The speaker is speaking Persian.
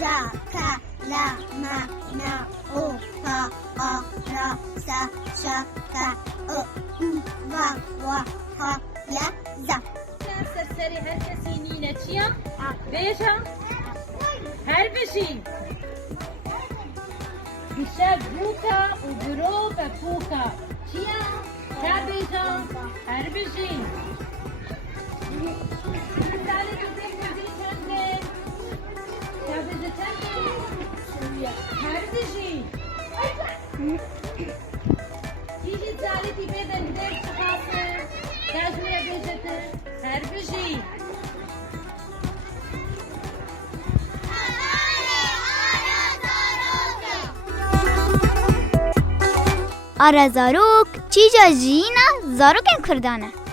زکا لما نا او تا آرا سا شاکا او و ها یا زا. سرسری هر کسی نینه چیا؟ بیشا؟ هر بشی بیشه بوکا و برو و پوکا چیا؟ هر بیشا؟ هر بشی مثالی بزرگ بزرگ چنده؟ هر بزرگ چنده؟ هر بشی چیزی زالی دیبه دنده چخاصه کشمیر بیشته هر بشی Ara Zarok, çêja jîyîna Zarokên Kurdan e.